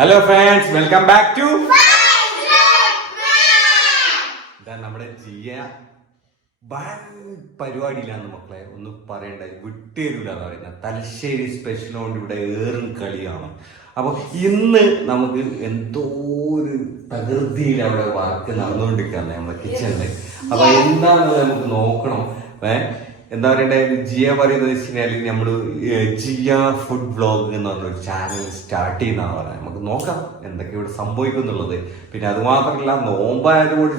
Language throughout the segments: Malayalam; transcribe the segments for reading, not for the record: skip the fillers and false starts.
Hello friends, welcome back to നമ്മുടെ ജിയ പരിപാടിയിലാണ് മക്കളെ. ഒന്നും പറയണ്ട, വിട്ടുതരില്ല എന്ന് പറയുന്നത്. തലശ്ശേരി സ്പെഷ്യൽ കൊണ്ട് ഇവിടെ ഏറും കളിയാണ്. അപ്പൊ ഇന്ന് നമുക്ക് എന്തോ ഒരു തകൃതിയിൽ അവിടെ വർക്ക് നടന്നുകൊണ്ടിരിക്കുകയാണ് നമ്മുടെ കിച്ചണില്. അപ്പൊ എന്താണെന്ന് നമുക്ക് നോക്കണം. എന്താ പറയണ്ടേ, ജിയ പറയുന്നത് വെച്ച് കഴിഞ്ഞാൽ നമ്മള് ജിയ ഫുഡ് വ്ലോഗ് എന്ന് പറഞ്ഞൊരു ചാനൽ സ്റ്റാർട്ട് ചെയ്യുന്നതാണ് പറയുന്നത്. നമുക്ക് നോക്കാം എന്തൊക്കെ ഇവിടെ സംഭവിക്കും എന്നുള്ളത്. പിന്നെ അത് മാത്രമല്ല, നോമ്പായതുകൊണ്ട്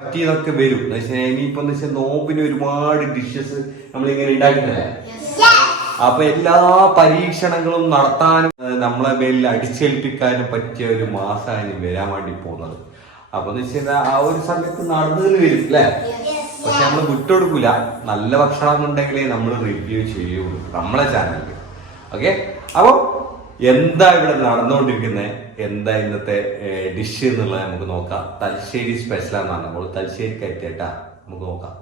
പറ്റിയതൊക്കെ വരും എന്ന് വെച്ചാൽ ഇനിയിപ്പോ എന്ന് വെച്ചാൽ നോമ്പിന് ഒരുപാട് ഡിഷസ് നമ്മളിങ്ങനെ ഉണ്ടാക്കുന്നില്ലേ. അപ്പൊ എല്ലാ പരീക്ഷണങ്ങളും നടത്താനും നമ്മളെ മേലിൽ അടിച്ചേൽപ്പിക്കാനും പറ്റിയ ഒരു മാസമാണ് വരാൻ വേണ്ടി പോകുന്നത്. അപ്പൊ എന്ന് വെച്ചാൽ ആ ഒരു സമയത്ത് നടന്നതിന് വരും അല്ലേ. പക്ഷെ നമ്മൾ വിട്ടുകൊടുക്കൂല. നല്ല ഭക്ഷണം ഉണ്ടെങ്കിലേ നമ്മൾ റിവ്യൂ ചെയ്യുള്ളൂ നമ്മളെ ചാനലിൽ. ഓക്കെ, അപ്പൊ എന്താ ഇവിടെ നടന്നുകൊണ്ടിരിക്കുന്നത്, എന്താ ഇന്നത്തെ ഡിഷ് എന്നുള്ളത് നമുക്ക് നോക്കാം. തലശ്ശേരി സ്പെഷ്യൽ എന്നാണ് നമ്മൾ തലശ്ശേരി കയറ്റേട്ടാ. നമുക്ക് നോക്കാം.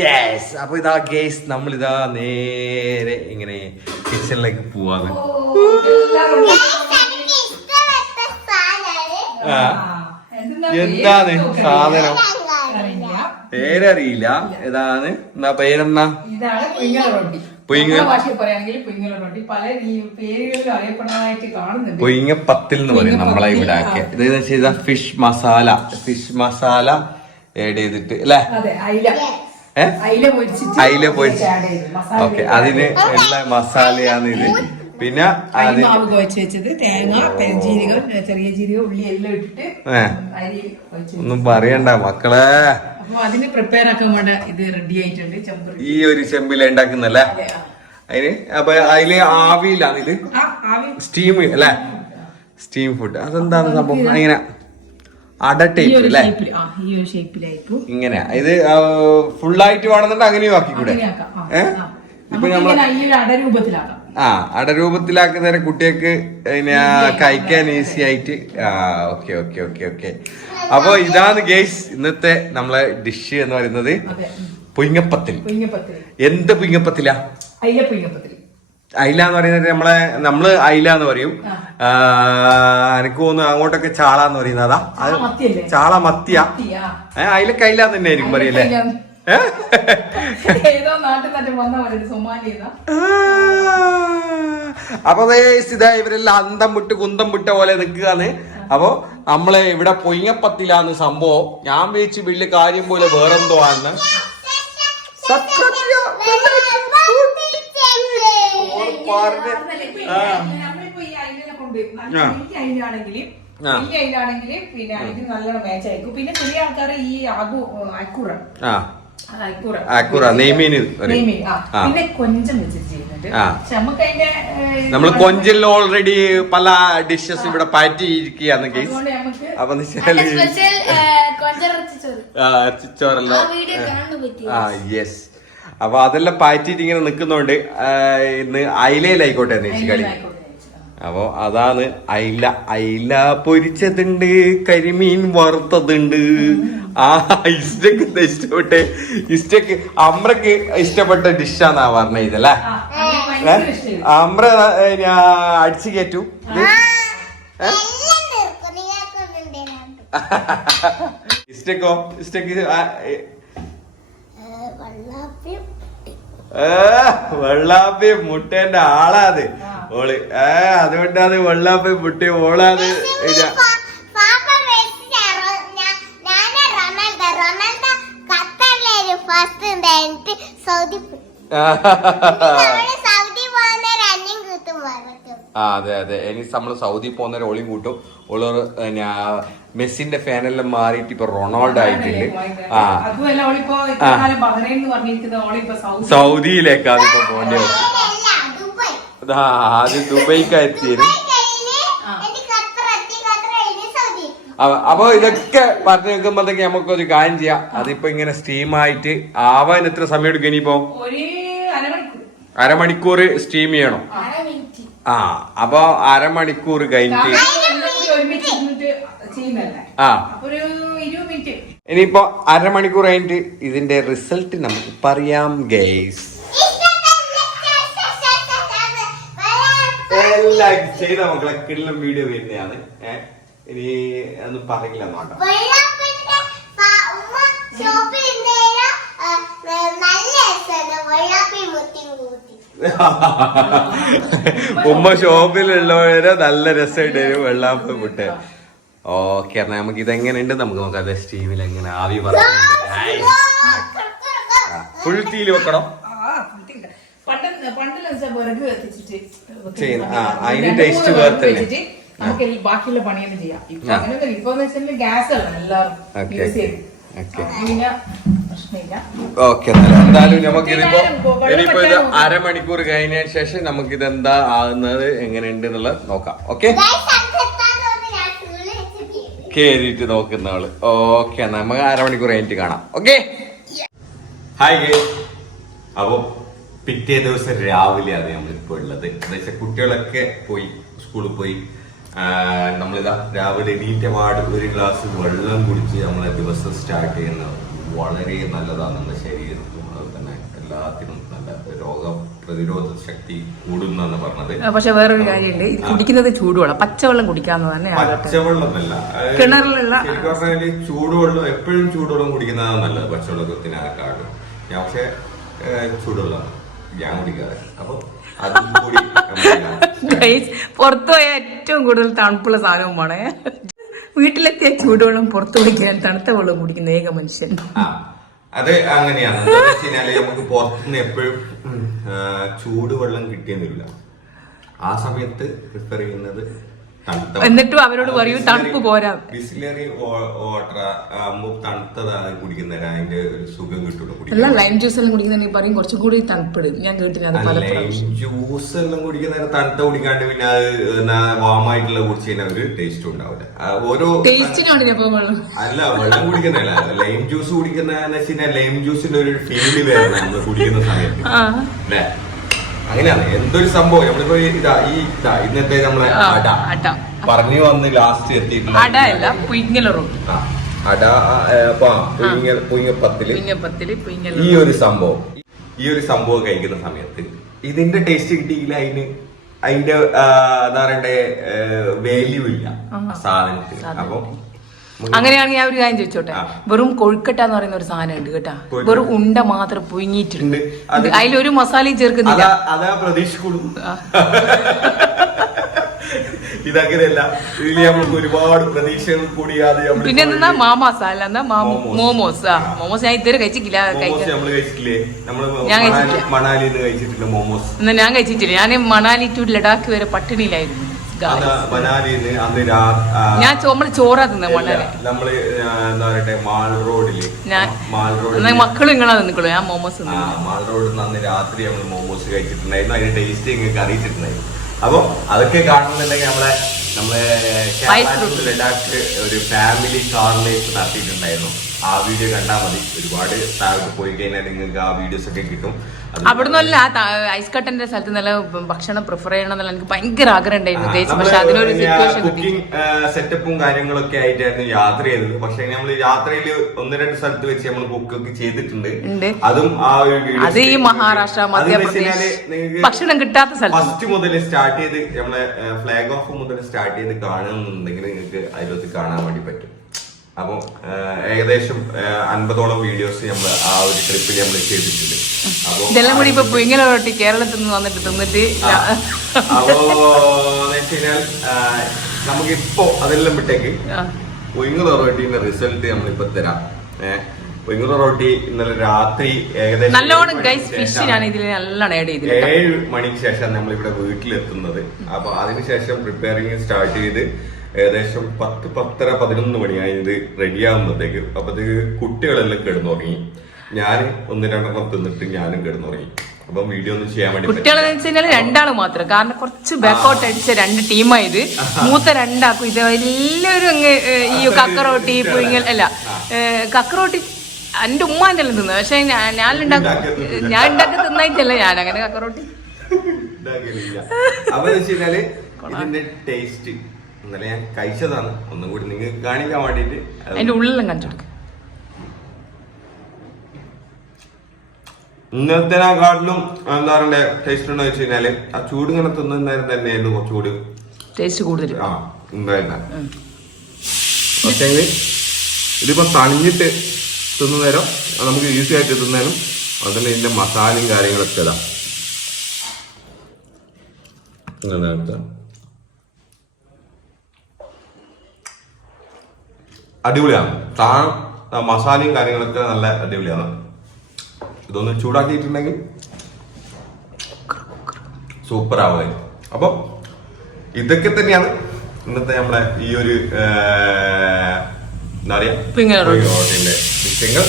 യെസ്, അപ്പൊ ഇതാ ഗേസ്, നമ്മളിതാ നേരെ ഇങ്ങനെ കിച്ചണിലേക്ക് പോവാണ്. എന്താണ് സാധനം പേരറിയില്ല. ഏതാണ് എന്നാ പേരെന്നാ? പൊയിങ്ങപ്പത്തിൽ എന്ന് പറയും നമ്മളെ ഇവിടെ ആക്കിയ. ഇതെന്ന് വെച്ചാൽ ഫിഷ് മസാല ആഡ് ചെയ്തിട്ട് അല്ലേ. അയില പൊരിച്ച്. ഓക്കെ, അതിന് ഉള്ള മസാലയാണ് ഇത്. പിന്നെ തേങ്ങ, പെരുംജീരകം, ചെറിയ ജീരകം, ഉള്ളി എല്ലാം ഇട്ടിട്ട് ഒന്നും പറയണ്ട മക്കളെ. അതിന് പ്രിപ്പയർ ആക്കാൻ വേണ്ട ഇത് റെഡി ആയിട്ടുണ്ട്. ഈ ഒരു ചെമ്പില ഉണ്ടാക്കുന്നല്ലേ അതിന്. അപ്പൊ അതില് ആവിയിലാണ് ഇത്, സ്റ്റീം അല്ലെ, സ്റ്റീം ഫുഡ്. അതെന്താണ് സംഭവം? അങ്ങനെ അട ടൈപ്പ് അല്ലേ, ഇങ്ങനെ. ഇത് ഫുള്ളായിട്ട് വേണമെന്നുണ്ട് അങ്ങനെയും ആക്കിക്കൂടെ? ഇപ്പൊ നമ്മള് അടരൂപത്തിലാക്കുന്നേരം കുട്ടികൾക്ക് പിന്നെ കഴിക്കാൻ ഈസി ആയിട്ട്. Okay okay okay okay. അപ്പൊ ഇതാണ് ഗേസ് ഇന്നത്തെ നമ്മളെ ഡിഷ് എന്ന് പറയുന്നത്. പുയിങ്ങപ്പത്തിൽ. എന്ത് പുയിങ്ങപ്പത്തില? അയില എന്ന് പറയുന്നത് നമ്മള് അയില എന്ന് പറയും. എനിക്ക് തോന്നുന്നു അങ്ങോട്ടൊക്കെ ചാള എന്ന് പറയുന്നതാ. ചാള മത്തിയ. അയിലക്ക് അയില തന്നെ ആയിരിക്കും പറയല്ലേ. അപ്പൊ ഇതാ ഇവരെല്ലാം അന്തം വിട്ട് കുന്തം വിട്ട പോലെ നിൽക്കുകയാണ്. അപ്പൊ നമ്മളെ ഇവിടെ പൊയിങ്ങപ്പത്തിലാന്ന് സംഭവം. ഞാൻ വിളിച്ച് വലിയ കാര്യം പോലെ വേറെന്തോ ആണ്. പിന്നെ നല്ലോണം മാച്ച് ആയിരിക്കും. പിന്നെ ചെറിയ ആൾക്കാർ ഈ പിന്നെ കൊഞ്ചം വെച്ചിട്ട് ചെയ്യുന്നുണ്ട്. നമ്മള് കൊഞ്ചിൽ ഓൾറെഡി പല ഡിഷസ് ഇവിടെ പാറ്റിയിരിക്കുകയാണ് കേസ്. അപ്പൊ ഇറച്ചിച്ചോറല്ലോ. യെസ്, അപ്പൊ അതെല്ലാം പാറ്റിട്ട് ഇങ്ങനെ നിക്കുന്നോണ്ട് ഇന്ന് അയിലയിലായിക്കോട്ടെ ചേച്ചി കളി. അപ്പൊ അതാണ് അയില പൊരിച്ചതുണ്ട്, കരിമീൻ വറുത്തതുണ്ട്. ഇഷ്ടക്ക് ഇഷ്ടപ്പെട്ട് ഇഷ്ടക്ക് അമ്രക്ക് ഇഷ്ടപ്പെട്ട ഡിഷാന്നാ പറഞ്ഞ ഇതല്ലേ. അമ്ര ഞാൻ അടിച്ചു കയറ്റു. ഇഷ്ടക്കോ? ഇഷ്ടക്ക് വെള്ളാപ്പി മുട്ടേന്റെ ആളാത് ഓള്. അതുകൊണ്ടാണ് വെള്ളാപ്പി മുട്ടി ഓളാത്. അതെ അതെ, ഇനി നമ്മള് സൗദി പോകുന്ന ഓളിയും കൂട്ടും. ഓള് മെസ്സിന്റെ ഫാനെല്ലാം മാറിയിട്ട് ഇപ്പൊ റൊണാൾഡോ ആയിട്ടുണ്ട്. സൗദിയിലേക്കാണ് ഇപ്പൊ പോകേണ്ടി വരും. അത് ദുബൈക്ക് എത്തിയത്. അപ്പൊ ഇതൊക്കെ പറഞ്ഞു വെക്കുമ്പോഴത്തേക്ക് നമുക്കൊരു കാര്യം ചെയ്യാം. അതിപ്പോ ഇങ്ങനെ സ്റ്റീമായിട്ട് ആവാൻ എത്ര സമയം എടുക്കും? ഇനിയിപ്പോ അരമണിക്കൂർ സ്റ്റീം ചെയ്യണം. അപ്പൊ അരമണിക്കൂർ കഴിഞ്ഞിട്ട് ഇനിയിപ്പോ അരമണിക്കൂർ കഴിഞ്ഞിട്ട് ഇതിന്റെ റിസൾട്ട് നമുക്ക് പറയാം ഗൈസ്. എല്ലാവർക്കും ചെയ്ത മക്കളെ കിള്ളം വീഡിയോ വരുന്നതാണ്. ഇനി ഒന്നും പറയില്ല നോട്ടോ. ഉമ്മ ഷോപ്പിലുള്ളവരെ നല്ല രസമായിട്ട് വെള്ളാപ്പ് വിട്ട്. ഓക്കെ, എന്നാ നമുക്ക് ഇതെങ്ങനെയുണ്ട് നമുക്ക് നോക്കാം. അതെ സ്റ്റീവിൽ എങ്ങനെ ആവി പറയുന്നുണ്ട്. ഫുൾ തീയിൽ വെക്കണം. അതിന് ടേസ്റ്റ് വേർത്തല്ലേ. ബാക്കിയുള്ള പണിയൊന്നും ചെയ്യാം. ഇപ്പൊ ഗ്യാസ് ഓക്കെ, എന്തായാലും നമുക്ക് ഇനിയിപ്പോ ഇത് അരമണിക്കൂർ കഴിഞ്ഞതിന് ശേഷം നമുക്ക് ഇതെന്താ ആകുന്നത് എങ്ങനെയുണ്ട് എന്നുള്ളത് നോക്കാം. ഓക്കെ, കേറിയിട്ട് നോക്കുന്ന ആള്. ഓക്കെ, നമുക്ക് അരമണിക്കൂർ കഴിഞ്ഞിട്ട് കാണാം. Okay, hi guys. അപ്പൊ പിറ്റേ ദിവസം രാവിലെയാണ് നമ്മളിപ്പോ ഉള്ളത്. എന്താ കുട്ടികളൊക്കെ പോയി സ്കൂളിൽ പോയി. നമ്മളിതാ രാവിലെ എണീറ്റപാട് ഒരു ഗ്ലാസ് വെള്ളം കുടിച്ച് നമ്മളെ ദിവസം സ്റ്റാർട്ട് ചെയ്യുന്നത് വളരെ നല്ലതാണ്. നമ്മുടെ ശരീരത്തിനും അതുപോലെ തന്നെ എല്ലാത്തിനും നല്ല രോഗപ്രതിരോധ ശക്തി കൂടുന്നാണ് പറഞ്ഞത്. പക്ഷെ വേറൊരു കാര്യമുണ്ട്, കുടിക്കുന്നത് ചൂടുവെള്ളം, പച്ചവെള്ളം കുടിക്കാന്ന് തന്നെ. പച്ചവെള്ളമല്ല, കിണറിലുള്ള ശരിക്കും പറഞ്ഞാല് ചൂടുവെള്ളം എപ്പോഴും ചൂടുവെള്ളം കുടിക്കുന്നതാണ് നല്ലത് പച്ചവെള്ളത്തിനെക്കാളും. ഞാൻ പക്ഷെ ചൂടുവെള്ളം ഞാൻ കുടിക്കാറ്. അപ്പൊ അതും കൂടി പുറത്തു പോയാൽ ഏറ്റവും കൂടുതൽ തണുപ്പുള്ള സാധനവുമാണ്. വീട്ടിലെത്തിയ ചൂടുവെള്ളം പുറത്തു കുടിക്കാൻ തണുത്ത വെള്ളം കുടിക്കുന്ന ഏക മനുഷ്യൻ. അത് അങ്ങനെയാണ്. എന്താ വെച്ചാല് നമുക്ക് പുറത്തുനിന്ന് എപ്പോഴും ചൂടുവെള്ളം കിട്ടിയെന്നില്ല. ആ സമയത്ത് പ്രിഫർ ചെയ്യുന്നത് എന്നിട്ടും അവരോട് പറയൂ തണുപ്പ് പോരാ. ബിസ്ലറി വാട്ടർ തണുത്തതാണ് കുടിക്കുന്നേരം അതിന്റെ ഒരു സുഖം കിട്ടുള്ളൂ. എല്ലാം ലൈം ജ്യൂസ് എല്ലാം കുടിക്കുന്ന പറയും കുറച്ചും കൂടി തണുപ്പിടും. ഞാൻ കേട്ടില്ല. ലൈം ജ്യൂസ് എല്ലാം കുടിക്കുന്നേരം തണുത്ത കുടിക്കാണ്ട് പിന്നെ അത് വാമായിട്ടുള്ള കുടിച്ച് കഴിഞ്ഞാൽ ഒരു ടേസ്റ്റും ഉണ്ടാവില്ല. ഓരോ ടേസ്റ്റിനാണ് അല്ല വെള്ളം കുടിക്കുന്നതല്ല. ലൈം ജ്യൂസ് കുടിക്കുന്ന ലൈം ജ്യൂസിന്റെ ഒരു ഫീല് വേണം നമ്മൾ കുടിക്കുന്ന സമയത്ത് അല്ലേ. അങ്ങനെയാണ് എന്തൊരു സംഭവം. നമ്മളിപ്പോ ഇന്നത്തെ നമ്മളെ അട പറഞ്ഞു വന്ന് ലാസ്റ്റ് എത്തിയിട്ടുള്ള പുയിങ്ങപ്പത്തില് ഈ ഒരു സംഭവം കഴിക്കുന്ന സമയത്ത് ഇതിന്റെ ടേസ്റ്റ് കിട്ടിയില്ല. അതിന്റെ എന്താ പറയണ്ടേ വാല്യൂ ഇല്ല സാധനത്തിന്. അപ്പൊ അങ്ങനെയാണെങ്കിൽ ഞാൻ ഒരു കാര്യം ചോദിച്ചോട്ടെ, വെറും കൊഴുക്കട്ട എന്ന് പറയുന്ന ഒരു സാധനം ഉണ്ട് കേട്ടാ, വെറും ഉണ്ട മാത്രം പുഴുങ്ങിയിട്ടുണ്ട്, അതിലൊരു മസാലയും ചേർക്കുന്നില്ല. അതാ പ്രതീക്ഷിക്കുള്ളൂ. ഇതങ്ങനെയല്ല, ഇതിൽ നമുക്ക് ഒരുപാട് പ്രതീക്ഷകൾ കൂടിയാതെ. പിന്നെ എന്താ മാമാസ അല്ല എന്നാ മോമോസ്. മോമോസ് ഞാൻ ഇതുവരെ കഴിച്ചിട്ടില്ല. ഞാൻ കഴിച്ചിട്ടില്ല. മണാലിന്ന് കഴിച്ചിട്ടില്ല മോമോസ്. എന്നാ ഞാൻ കഴിച്ചിട്ടില്ല. ഞാൻ മണാലി ടു ലഡാക്ക് വരെ പട്ടിണിയിലായിരുന്നു. ഞാൻ ചോറാ തിന്ന മണാലി. നമ്മള് എന്താ പറയട്ടെ മാൾ റോഡില് മക്കളും നിങ്ങളാ നിന്നിക്കുള്ളൂ. ഞാൻ മോമോസ് മാൾ റോഡിൽ നിന്ന് അന്ന് രാത്രി നമ്മള് മോമോസ് കഴിച്ചിട്ടുണ്ടായിരുന്നു. അതിന്റെ ടേസ്റ്റ് നിങ്ങൾക്ക് അറിയിച്ചിട്ടുണ്ടായിരുന്നു. അപ്പൊ അതൊക്കെ കാണുന്നുണ്ടെങ്കിൽ നമ്മളെ ലഡാക്ക് ഒരു ഫാമിലി കാർ ലൈഫ് നടത്തിയിട്ടുണ്ടായിരുന്നു. ആ വീഡിയോ കണ്ടാൽ മതി. ഒരുപാട് താഴോട്ട് പോയി കഴിഞ്ഞാൽ നിങ്ങൾക്ക് ആ വീഡിയോസ് ഒക്കെ കിട്ടും. അവിടുന്നല്ല ഐസ് കട്ടന്റെ സ്ഥലത്ത് നല്ല ഭക്ഷണം പ്രിഫർ ചെയ്യണം എനിക്ക് ഭയങ്കര ആഗ്രഹം ഉണ്ടായിരുന്നു. പക്ഷെ അതിനൊരു കുക്കിംഗ് സെറ്റപ്പും കാര്യങ്ങളൊക്കെ ആയിട്ടായിരുന്നു യാത്ര ചെയ്തത്. പക്ഷെ നമ്മൾ യാത്രയിൽ 1-2 സ്ഥലത്ത് വെച്ച് നമ്മൾ കുക്കൊക്കെ ചെയ്തിട്ടുണ്ട്. അതും ആ ഒരു വീഡിയോ അത് ഈ മഹാരാഷ്ട്ര മധ്യപ്രദേശ് ഭക്ഷണം കിട്ടാത്ത സ്ഥലം ഫസ്റ്റ് മുതൽ സ്റ്റാർട്ട് ചെയ്ത് നമ്മളെ ഫ്ലാഗ് ഓഫ് മുതൽ സ്റ്റാർട്ട് ചെയ്ത് കാണുന്നുണ്ടെങ്കിൽ നിങ്ങൾക്ക് അതിലൊത്ത് കാണാൻ വേണ്ടി പറ്റും. അപ്പൊ ഏകദേശം 50ഓളം വീഡിയോസ് നമ്മൾ ആ ഒരു ട്രിപ്പിൽ നമ്മൾ ചെയ്തിട്ടുണ്ട്. ഇതെല്ലാം കൂടി ഇപ്പൊ പുയിങ്ങല റൊട്ടി കേരളത്തിൽ നിന്ന് വന്നിട്ട് തിന്നിട്ട് അപ്പോ വെച്ചുകഴിഞ്ഞാൽ നമുക്കിപ്പോ അതെല്ലാം വിട്ടേക്ക് പുയിങ്ങല റൊട്ടീന്റെ റിസൾട്ട് നമ്മളിപ്പോ തരാം. പുയിങ്ങല റൊട്ടി ഇന്നലെ രാത്രി ഏകദേശം നല്ലോണം ഫിഷിനാണ് ഇതിൽ നല്ലോണം ആഡ് ചെയ്തത്. 7 മണിക്ക് ശേഷം നമ്മൾ ഇവിടെ വീട്ടിലെത്തുന്നത്. അപ്പൊ അതിനുശേഷം പ്രിപ്പയറിങ് സ്റ്റാർട്ട് ചെയ്ത് ഏകദേശം 10, 10:30, 11 മണിയായി ഇത് റെഡിയാകുമ്പോഴത്തേക്ക്. അപ്പൊ അത് കുട്ടികളെല്ലാം കിടന്നുറങ്ങി. ഞാൻ 1-2 തിന്നിട്ട് ഞാനും കിടന്നുറങ്ങി. അപ്പൊ വീഡിയോ ഒന്നും ചെയ്യാൻ വേണ്ടി കുട്ടികളെന്ന് വെച്ച് കഴിഞ്ഞാൽ 2 മാത്രം. കാരണം കുറച്ച് ബാക്കൗട്ട് അടിച്ച 2 ടീമായത്. മൂത്ത 2 ഇത് എല്ലാവരും ഈ കക്കറോട്ടി പുഴുങ്ങൽ അല്ല കക്കറോട്ടി എന്റെ ഉമ്മ എന്തെല്ലാം തിന്നത്. പക്ഷെ ഞാൻ ഉണ്ടാക്കി തിന്നായിട്ടല്ല ഞാൻ അങ്ങനെ കക്കറോട്ടി. അപ്പൊ ഇതിന്റെ ടേസ്റ്റ് ഇന്നലെ ഞാൻ കഴിച്ചതാണ്. ഒന്നും കൂടി നിങ്ങൾക്ക് കാണിക്കാൻ വേണ്ടിട്ട് അതിന്റെ ഉള്ളെല്ലാം കാണിച്ചു കൊടുക്കും. ഇന്നത്തേക്കാട്ടിലും എന്താ പറയണ്ടേ ടേസ്റ്റ് ഉണ്ടോ വെച്ച് കഴിഞ്ഞാല് ആ ചൂട് ഇങ്ങനെ തിന്നുന്നേരം തന്നെയായിരുന്നു കുറച്ചുകൂടി ടേസ്റ്റ് കൂടുതൽ. ആ ഉണ്ടായിരുന്ന. പക്ഷേ ഇതിപ്പോ തണിഞ്ഞിട്ട് തിന്നുന്നേരം നമുക്ക് ഈസി ആയിട്ട് തിന്നേനും അതിന് ഇതിന്റെ മസാലയും കാര്യങ്ങളൊക്കെ ഇടാം. അടിപൊളിയാണ്. മസാലയും കാര്യങ്ങളൊക്കെ നല്ല അടിപൊളിയാണ്. ഇതൊന്ന് ചൂടാക്കിയിട്ടുണ്ടെങ്കിൽ സൂപ്പർ ആവുമായിരുന്നു. അപ്പം ഇതൊക്കെ തന്നെയാണ് ഇന്നത്തെ നമ്മളെ ഈ ഒരു എന്താ പറയാ ഡിഷിങ്.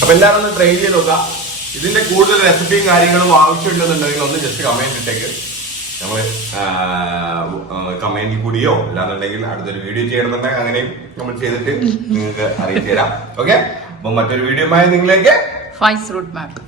അപ്പൊ എല്ലാവരും ഒന്ന് ട്രൈ ചെയ്ത് നോക്കാം. ഇതിന്റെ കൂടുതൽ റെസിപ്പിയും കാര്യങ്ങളും ആവശ്യമുണ്ടെന്നുണ്ടെങ്കിൽ ഒന്ന് ജസ്റ്റ് കമന്റ് ഇട്ടേക്ക്. നമ്മള് കമന്റിൽ കൂടിയോ അല്ലാന്നുണ്ടെങ്കിൽ അടുത്തൊരു വീഡിയോ ചെയ്യണമെന്നുണ്ടെങ്കിൽ അങ്ങനെയും നമ്മൾ ചെയ്തിട്ട് നിങ്ങൾക്ക് അറിയിച്ചു തരാം. ഓക്കെ, അപ്പൊ മറ്റൊരു വീഡിയോ നിങ്ങളിലേക്ക് ഫൈസ്റൂട്ട്മാപ്പ്.